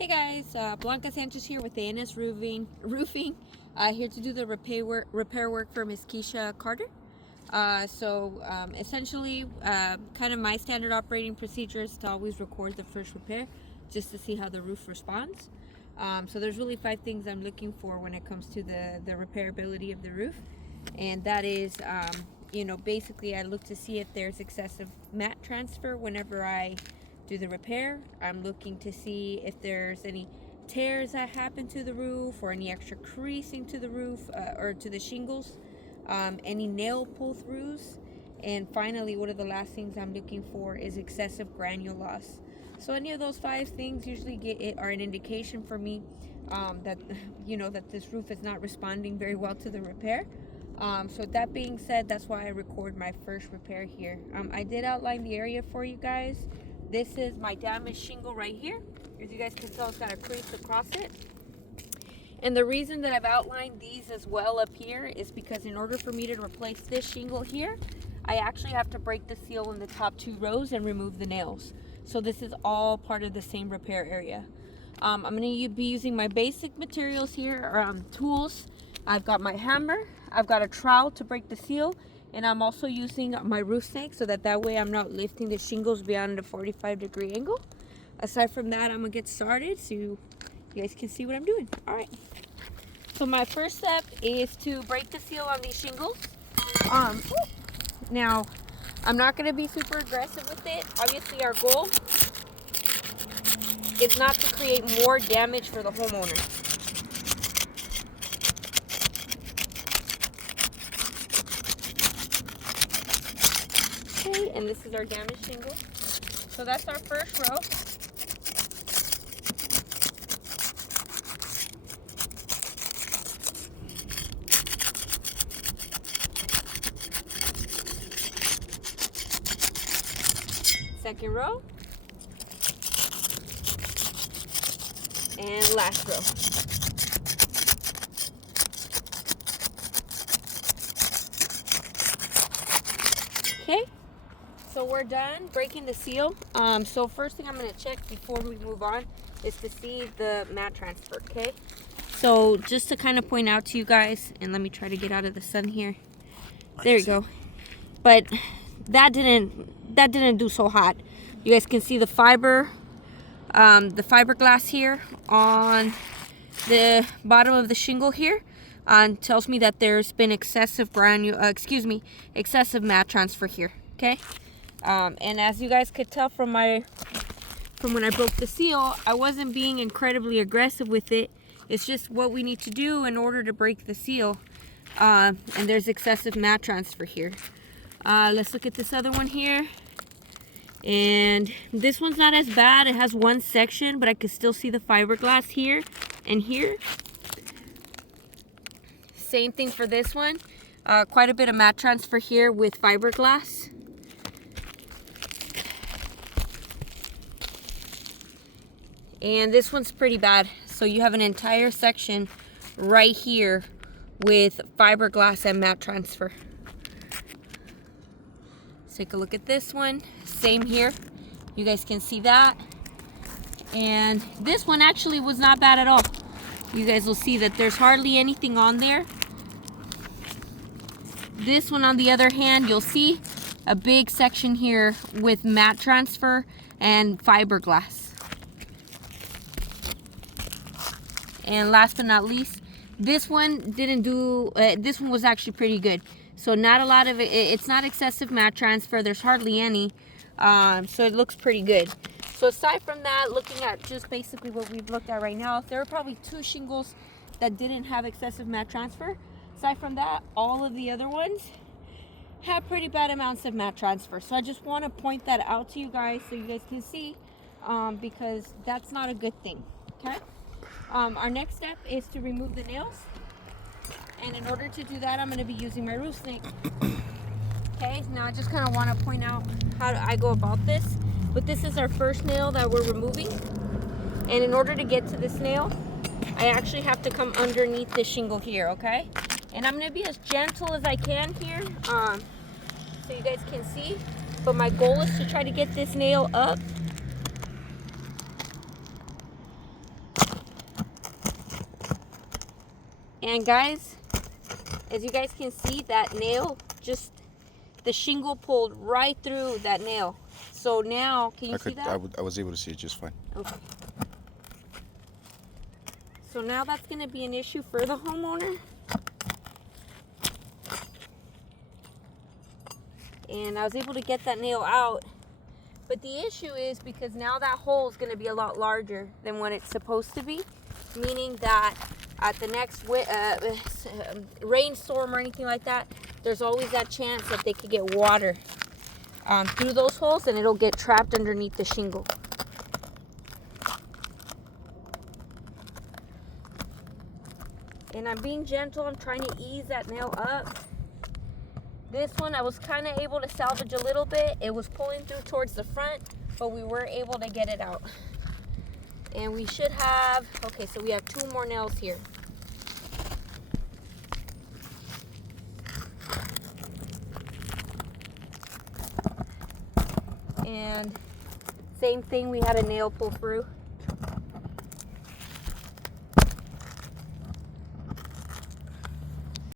Hey guys, Blanca Sanchez here with ANS Roofing. Here to do the repair work for Miss Keyshia Carter. Essentially, kind of my standard operating procedure is to always record the first repair, just to see how the roof responds. So there's really 5 things I'm looking for when it comes to the repairability of the roof, and that is, basically I look to see if there's excessive mat transfer whenever I do the repair. I'm looking to see if there's any tears that happen to the roof or any extra creasing to the roof or to the shingles, any nail pull throughs, and finally, one of the last things I'm looking for is excessive granule loss. So any of those 5 things usually are an indication for me that that this roof is not responding very well to the repair. So that being said, that's why I record my first repair here. I did outline the area for you guys. This is my damaged shingle right here. As you guys can tell, it's got a crease across it. And the reason that I've outlined these as well up here is because in order for me to replace this shingle here, I actually have to break the seal in the top 2 rows and remove the nails. So this is all part of the same repair area. I'm going to be using my basic materials here, tools. I've got my hammer, I've got a trowel to break the seal, and I'm also using my roof snake so that way I'm not lifting the shingles beyond a 45-degree angle. Aside from that, I'm gonna get started so you guys can see what I'm doing. All right. So my first step is to break the seal on these shingles. Now, I'm not gonna be super aggressive with it. Obviously, our goal is not to create more damage for the homeowner. Okay, and this is our damaged shingle. So that's our first row. Second row. And last row. Okay. So we're done breaking the seal. So first thing I'm going to check before we move on is to see the mat transfer, okay? So just to kind of point out to you guys, and let me try to get out of the sun here. There you go. But that didn't do so hot. You guys can see the fiberglass here on the bottom of the shingle here. Tells me that there's been excessive mat transfer here, okay? And as you guys could tell from when I broke the seal, I wasn't being incredibly aggressive with it. It's just what we need to do in order to break the seal. And there's excessive mat transfer here. Let's look at this other one here. And this one's not as bad. It has one section, but I can still see the fiberglass here and here. Same thing for this one. Quite a bit of mat transfer here with fiberglass. And this one's pretty bad. So you have an entire section right here with fiberglass and mat transfer. Let's take a look at this one. Same here. You guys can see that. And this one actually was not bad at all. You guys will see that there's hardly anything on there. This one, on the other hand, you'll see a big section here with mat transfer and fiberglass. And last but not least, this one this one was actually pretty good. So not a lot of it, it's not excessive mat transfer, there's hardly any. So it looks pretty good. So aside from that, looking at just basically what we've looked at right now, there are probably 2 shingles that didn't have excessive mat transfer. Aside from that, all of the other ones have pretty bad amounts of mat transfer. So I just want to point that out to you guys so you guys can see, because that's not a good thing, okay? Our next step is to remove the nails. And in order to do that, I'm going to be using my roof snake. Okay, now I just kind of want to point out how I go about this. But this is our first nail that we're removing. And in order to get to this nail, I actually have to come underneath this shingle here, okay? And I'm going to be as gentle as I can here, so you guys can see. But my goal is to try to get this nail up And guys, as you guys can see, that nail, just the shingle pulled right through that nail. So now, can you see that? I was able to see it just fine. Okay. So now that's going to be an issue for the homeowner. And I was able to get that nail out. But the issue is because now that hole is going to be a lot larger than what it's supposed to be. Meaning that at the next rainstorm or anything like that, there's always that chance that they could get water through those holes and it'll get trapped underneath the shingle. And I'm being gentle. I'm trying to ease that nail up. This one I was kind of able to salvage a little bit. It was pulling through towards the front, but we were able to get it out. And we should have, okay, so we have 2 more nails here. And same thing, we had a nail pull through.